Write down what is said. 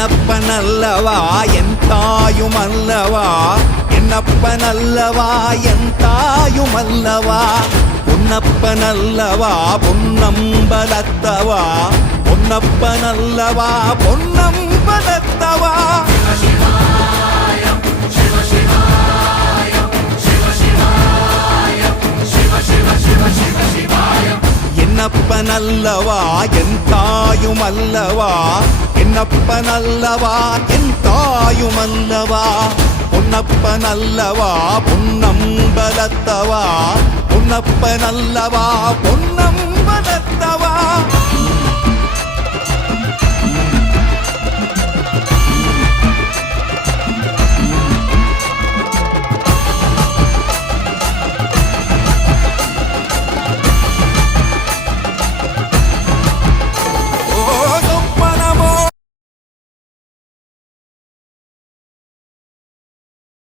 என்னப்பனல்லவா என் தாயுமல்லவா, என்னப்பனல்லவா என் தாயுமல்லவா, பொன்னப்பனல்லவா பொன்னம்பலத்தவா, பொன்னப்பனல்லவா பொன்னம்பலத்தவா. என்னப்பனல்லவா என் தாயுமல்லவா, என்னப்பனல்லவா என் தாயுமல்லவா, பொன்னப்பனல்லவா பொன்னம்பலத்தவா, பொன்னப்பனல்லவா பொன்னம்பலத்தவா.